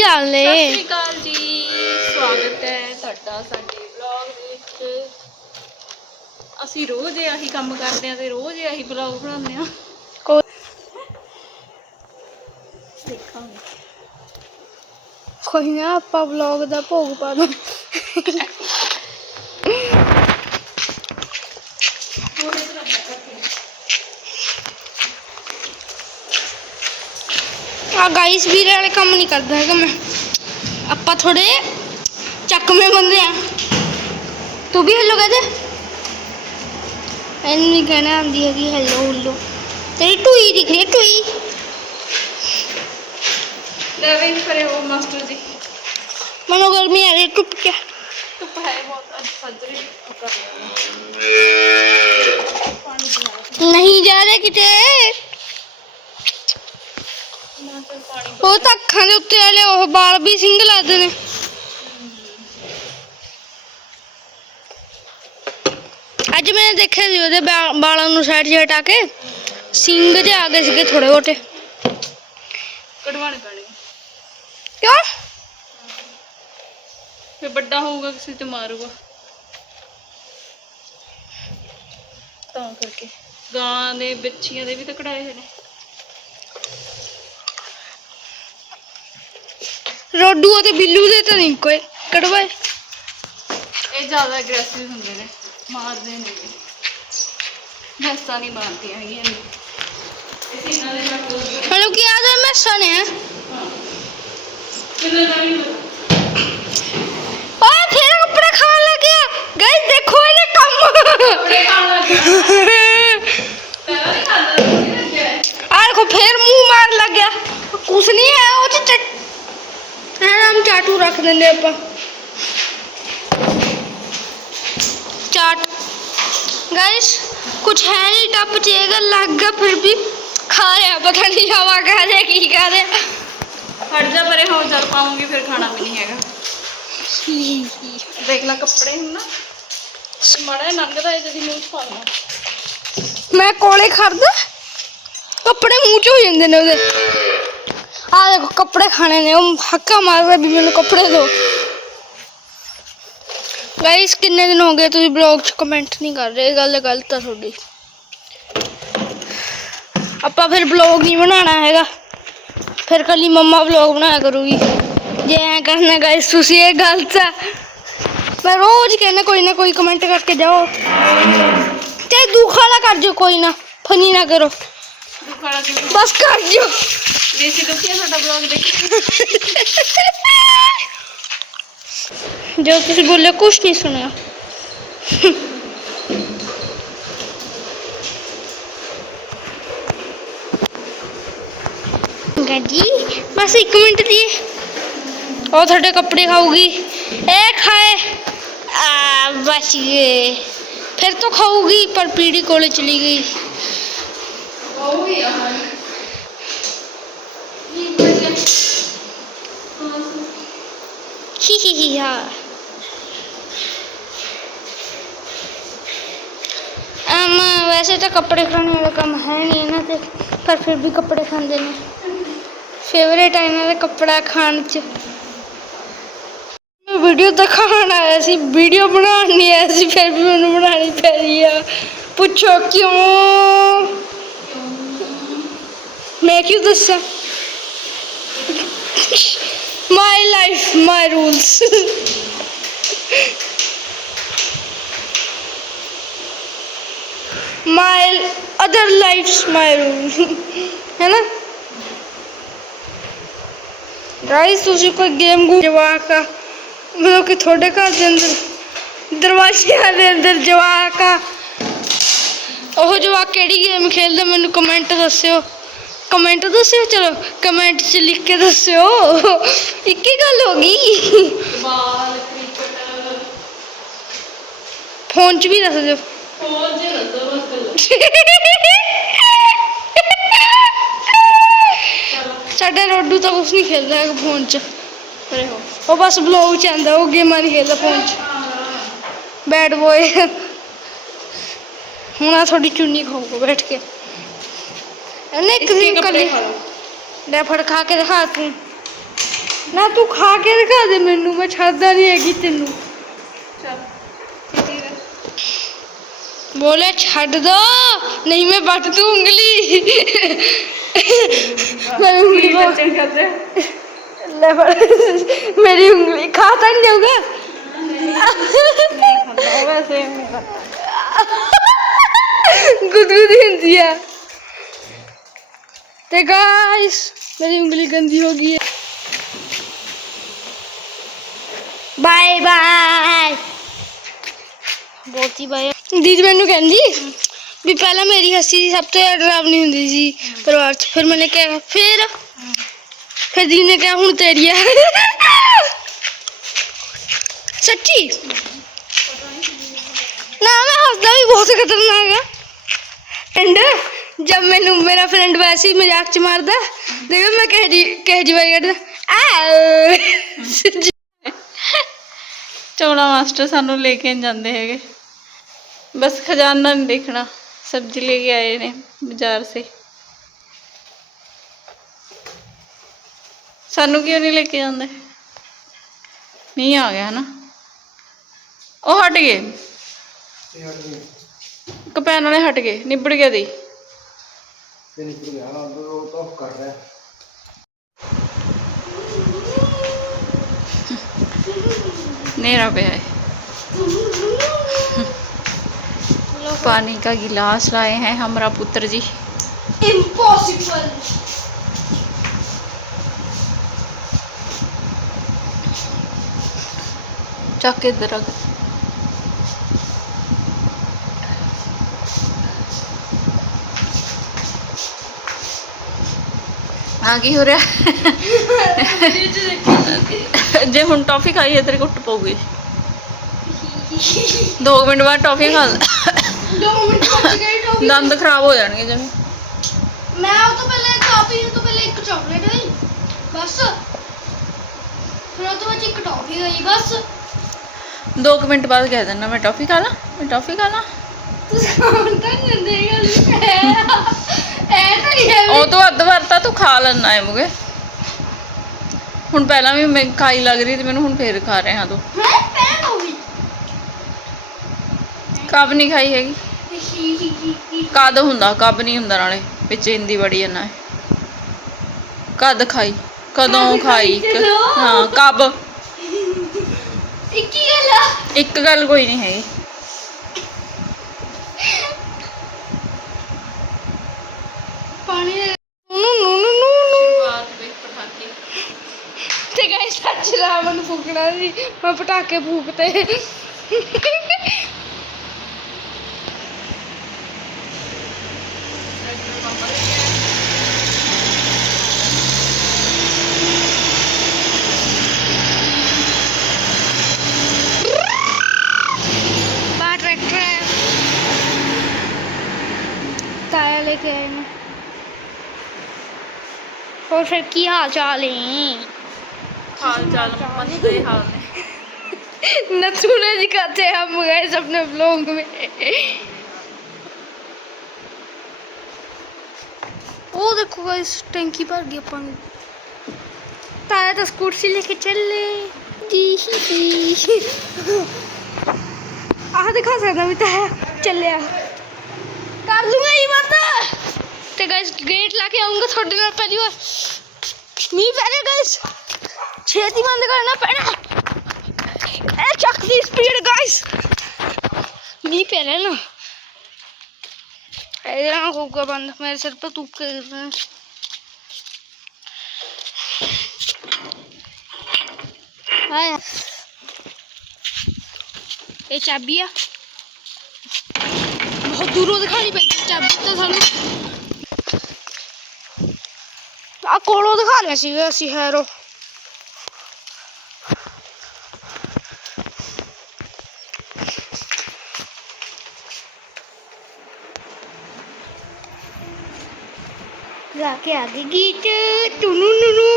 ਕੀ ਹਾਲ। ਸਤਿ ਨੇ ਸ਼੍ਰੀ ਅਕਾਲ ਜੀ ਸਵਾਗਤ ਹੈ ਤੁਹਾਡਾ ਸਾਡੇ ਵਲੌਗ ਵਿੱਚ। ਅਸੀਂ ਰੋਜ਼ ਇਹ ਆਹੀ ਕੰਮ ਕਰਦੇ ਹਾਂ ਤੇ ਰੋਜ਼ ਇਹ ਆਹੀ ਵਲੌਗ ਬਣਾਉਂਦੇ ਹਾਂ। ਕੋਈ ਦੇਖਾਂਗੇ। ਕੋਈ ਨਾ ਆਪਾਂ ਵਲੌਗ ਦਾ ਭੋਗ ਪਾ ਦਾਂ हाँ, गाइस भी रहे कम नहीं करता है मैं। आप थोड़े चक में बंदे हैं। तू भी हेलो कहते नहीं कहना आती है कि हेलो हेलो तेरी टूई दिख रही है टूई। मनो गर्मी आ रही है टुप क्या है बहुत नहीं जा रहे कितने ਉਹ ਤਾਂ ਅੱਖਾਂ ਦੇ ਉੱਤੇ ਵਾਲੇ ਉਹ ਬਾਲ ਵੀ ਸਿੰਘ ਲੱਗਦੇ ਨੇ ਅੱਜ ਮੈਂ ਦੇਖਿਆ ਸੀ ਉਹਦੇ ਬਾਲਾਂ ਨੂੰ ਸਾਈਡ 'ਚ ਹਟਾ ਕੇ ਸਿੰਘ ਜਿਹੇ ਆ ਗਏ ਸੀਗੇ ਥੋੜੇ ਬਹੁਤੇ। ਕਢਵਾਣੇ ਪੈਣੇ। ਕਿਉਂ? ਫਿਰ ਵੱਡਾ ਹੋਊਗਾ ਕਿਸੇ ਤੇ ਮਾਰੂਗਾ। ਤਾਂ ਕਰਕੇ। ਗਾਂ ਦੇ ਬੱਚੀਆਂ ਦੇ ਵੀ ਤਾਂ ਕਢਾਏ ਹੋਏ ਨੇ। ਰੋਡੂ ਅਤੇ ਬਿੱਲੂ ਦੇ ਤਾਂ ਨਹੀਂ ਕੋਈ ਕੜਵਾਏ ਇਹ ਜ਼ਿਆਦਾ ਐਗਰੈਸਿਵ ਹੁੰਦੇ ਨੇ ਮਾਰਦੇ ਨੇ ਭੈਂਸਾਂ ਨਹੀਂ ਮਾਰਦੀਆਂ ਹੈਗੀਆਂ ਨੇ ਇਸ ਇਹਨਾਂ ਦੇ ਨਾਲ ਕੋਈ ਮਤਲਬ ਕਿ ਆਦੇ ਮੈਸਾਂ ਨੇ ਹੈਂ। ਕਿੰਨਾ ਦਾ ਵੀ ਓਏ ਫੇਰ ਕੱਪੜੇ ਖਾਣ ਲੱਗਿਆ ਗਾਇਸ ਦੇਖੋ ਇਹਦੇ ਕੰਮ ਕੱਪੜੇ ਖਾਣ ਲੱਗ ਗਿਆ ਪਹਿਲਾਂ ਨਹੀਂ ਖਾਂਦਾ ਸੀ ਰੱਖਿਆ ਹੈ। ਆ ਦੇਖੋ ਫੇਰ ਮੂੰਹ ਮਾਰ ਲੱਗ ਗਿਆ ਕੁਛ ਨਹੀਂ ਹੈ ਉਹ ਚ ਚਟ ਨਾਮ ਚਾਟੂ ਰੱਖ ਦਿੰਦੇ ਆਪਾਂ ਚਾਟ ਗਾਇਸ ਕੁਛ ਹੈ ਨਹੀਂ ਟੱਪ ਚ ਇਹ ਗੱਲ ਲੱਗ ਗਿਆ ਫਿਰ ਵੀ ਖਾ ਰਿਹਾ ਪਤਾ ਨਹੀਂ ਹਵਾ ਖਾ ਰਿਹਾ ਕੀ ਖਾ ਰਿਹਾ ਹਟ ਜਾ ਪਰੇ ਹੋ ਜਲ ਪਾਉਂਗੀ ਫਿਰ ਖਾਣਾ ਵੀ ਨਹੀਂ ਹੈਗਾ ਦੇਖ ਲੈ ਕੱਪੜੇ ਹੁਣ ਨਾ ਮਾੜਾ ਜਿਹਾ ਲੰਘਦਾ ਹੈ ਜਦੀ ਮੂੰਹ ਚ ਪਾ ਲਵਾਂ ਮੈਂ ਕੋਲੇ ਖੜਦਾ ਕੱਪੜੇ ਮੂੰਹ ਚ ਹੋ ਜਾਂਦੇ आ देखो, कपड़े खाने ने हक्का मार रहे अभी मैंने कपड़े दो गाइस कितने दिन हो गए तुम ब्लॉग कमेंट नहीं कर रहे? गल गलत है थोड़ी। अपा फिर ब्लॉग नहीं बनाना है फिर कल ही मम्मा ब्लॉग बनाया करूगी। जे ऐ करना गाइस तुसी ये गलत है। मैं रोज कहना, कोई ना कोई कमेंट करके जाओ। चाहे दुख वाला कर जो, कोई ना। फनी ना करो। ਫਨੀ ਨਾ ਕਰੋ ਦੁਖਾਲਾ ਕਿਉਂ ਬਸ ਕਰ ਜੋ ਦੇਸੀ ਦੁਖੀਆ ਸਾਡਾ ਬਲੌਗ ਦੇਖ ਜੋ ਤੁਸੀਂ ਬੋਲੇ ਕੁਛ ਨਹੀਂ ਸੁਣਿਆ ਗੱਡੀ ਬਸ 1 ਮਿੰਟ ਦੀ ਉਹ ਤੁਹਾਡੇ ਕੱਪੜੇ ਖਾਊਗੀ ਇਹ ਖਾਏ ਆ ਬਚ ਗਏ ਫਿਰ ਤੋਂ ਖਾਊਗੀ ਪਰ ਪੀੜੀ ਕੋਲੇ ਚਲੀ ਗਈ Uh-huh. Um, uh, वैसे तो कपड़े खाने वाला काम है नहीं ना तो पर फिर भी कपड़े खाते हैं फेवरेट है कपड़ा खाने च। मैं वीडियो तो खान आया सी वीडियो बनानी आया सी, फिर भी मैं बनानी पै रही है। पूछो क्यों? ਮੈਂ ਕਿਉਂ ਦੱਸਾਂ my life my rules my other lives my rule ਹੈ ਨਾ ਗਾਇਸ ਤੁਸੀਂ ਕੋਈ ਗੇਮ ਗੂ ਜਵਾਕ ਆ ਮਤਲਬ ਕਿ ਤੁਹਾਡੇ ਘਰ ਦੇ ਅੰਦਰ ਦਰਵਾਜ਼ਿਆਂ ਦੇ ਅੰਦਰ ਜਵਾਕ ਆ ਉਹ ਜਵਾਕ ਕਿਹੜੀ ਗੇਮ ਖੇਡਦਾ ਮੈਨੂੰ ਕਮੈਂਟ ਦੱਸਿਓ कमेंट तो दस्यो चलो कमेंट च लिख के दस्यो एक गल हो गई। फ़ोन च भी दस दो रोडू तो कुछ नहीं खेलता है फ़ोन च। वो बस ब्लॉग च आंदा वो गेम नहीं खेलता फ़ोन च। बैट बॉय हूँ थोड़ी चुनी खाऊँगा बैठ के। नहीं किसी को ले ले फड़ खा के दिखा तू ਨਾ ਤੂੰ ਖਾ ਕੇ ਦਿਖਾ ਦੇ ਮੈਨੂੰ ਮੈਂ ਛੱਡਦਾ ਨਹੀਂ ਹੈਗੀ ਤੈਨੂੰ। ਬੋਲੇ ਛੱਡ ਦੋ ਨਹੀਂ ਮੈਂ ਵੱਟ ਤੂੰ ਉਂਗਲੀ। ਮੈਂ ਉਂਗਲੀ ਬੱਚਨ ਕਰਦੇ ਲੈ ਫੜ ਮੇਰੀ ਉਂਗਲੀ ਖਾ ਤਾਂ ਨਹੀਂ ਹੋਗਾ ਨਹੀਂ ਖਾਂਦਾ ਵੈਸੇ ਨਹੀਂ ਖਾਂਦਾ ਗੁੱਦ ਗੁੱਦ ਹੁੰਦੀ ਆ। गाइस मेरी उंगली गंदी होगी बाय बाय बहुत ही बाय दीदी मैंने कहती हम्म। भी पहला मेरी हँसी सब तो यार डरावनी होंगी जी परिवार च फिर मैंने क्या फिर? फिर दीदी ने कहा हूँ तेरी है। सच्ची? ना मैं हंसदा भी बहुत खतरनाक है। एंड ਜਦ ਮੈਨੂੰ ਮੇਰਾ ਫਰੈਂਡ ਵੈਸੇ ਮਜ਼ਾਕ ਚ ਮਾਰਦਾ, ਦੇਖੋ ਮੈਂ ਕਹੇ ਜੀ ਕਹੇ ਜੀ ਵਾਰੀ ਕਰਦਾ ਆ ਚੌੜਾ ਮਾਸਟਰ ਸਾਨੂੰ ਲੈ ਕੇ ਜਾਂਦੇ ਹੈਗੇ। ਬਸ ਖਜ਼ਾਨਾ ਨਹੀਂ ਦੇਖਣਾ, ਸਬਜ਼ੀ ਲੈ ਕੇ ਆਏ ਨੇ ਬਾਜ਼ਾਰ ਸੇ। ਸਾਨੂੰ ਕਿਉਂ ਨਹੀਂ ਲੈ ਕੇ ਜਾਂਦੇ? ਮੀਂਹ ਆ ਗਿਆ ਨਾ। ਉਹ ਹਟ ਗਏ। ਕਪੈਨ ਵਾਲੇ ਹਟ ਗਏ, ਨਿਬੜ ਗਿਆ ਦੀ निकल गया ना तो वो तो कर रहा है। नेरा पे है। पानी का गिलास लाए हैं हमारा पुत्र जी। इम्पॉसिबल चक्के दरख्त ਆ ਕੀ ਹੋ ਰਿਹਾ? ਜੇ ਹੁਣ ਟੌਫੀ ਖਾਈ ਹੈ ਤੇਰੇ ਕੁੱਟ ਪਊਗੀ। 2 ਮਿੰਟ ਬਾਅਦ ਟੌਫੀ ਖਾ ਲੈ 2 ਮਿੰਟ ਬਾਅਦ ਗਈ ਟੌਫੀ ਦੰਦ ਖਰਾਬ ਹੋ ਜਾਣਗੇ ਜਿਵੇਂ ਮੈਂ ਉਹ ਤੋਂ ਪਹਿਲੇ ਟੌਫੀ ਤੋਂ ਪਹਿਲੇ ਇੱਕ ਚਾਕਲੇਟ ਹੋਈ ਬਸ। ਫਿਰ ਉਹ ਤੋਂ ਬਾਅਦ ਇੱਕ ਟੌਫੀ ਹੋਈ ਬਸ। 2 ਮਿੰਟ ਬਾਅਦ ਕਹਿ ਦੇਣਾ ਮੈਂ ਟੌਫੀ ਖਾ ਲਾਂ ਮੈਂ ਟੌਫੀ ਖਾ ਲਾਂ। ਤੂੰ ਸਮਝਦਾ ਨਹੀਂ ਦੇ ਗੱਲ। ਐ ਅੱਧ ਵਾਰ ਤੂੰ ਖਾ ਲੈਣਾ ਹੈ ਮੁਗੇ। ਹੁਣ ਪਹਿਲਾਂ ਵੀ ਮੈਂ ਖਾਈ ਲੱਗ ਰਹੀ ਤੇ ਮੈਨੂੰ ਹੁਣ ਫੇਰ ਖਾ ਰਿਹਾ ਤੂੰ। ਹੈ ਨਹੀਂ ਖਾਈ ਹੈਗੀ। ਕਦ ਹੁੰਦਾ ਕੱਬ ਨਹੀਂ ਹੁੰਦਾ ਨਾਲੇ ਵਿੱਚ ਹਿੰਦੀ ਬੜੀ ਇਹਨਾਂ ਹੈ ਕਦ ਖਾਈ ਕਦੋਂ ਖਾਈ ਹਾਂ ਕੱਬ। ਇੱਕ ਗੱਲ ਇੱਕ ਗੱਲ ਕੋਈ ਨਹੀਂ ਹੈਗੀ। पकड़ा थी वहाँ पटाखे फूकते ताया लेके और फिर की हाल चाल है हाल चाल मस्त हाल में। नथुना दिखाते हम गैस अपने व्लॉग में। ओ देखो गाइस टंकी भर गया पानी। ताया तो स्कूटर से लेके चल ले। जी आ दिखा सकता मैं ताया। चल कर लूँगा ये बात। तो गाइस गेट लाके आऊँगा थोड़ी देर पहली बार। नहीं पहले गाइस। छेती बंद करना पैना। चक दी स्पीड गाइस मी पे ले ना ऐसा बंद, मेरे पे तूप के गिर रहे हैं। ये चाबी है। बहुत चाबी तो आ दिखा रहे जाके आगे गीत टुनु नुनु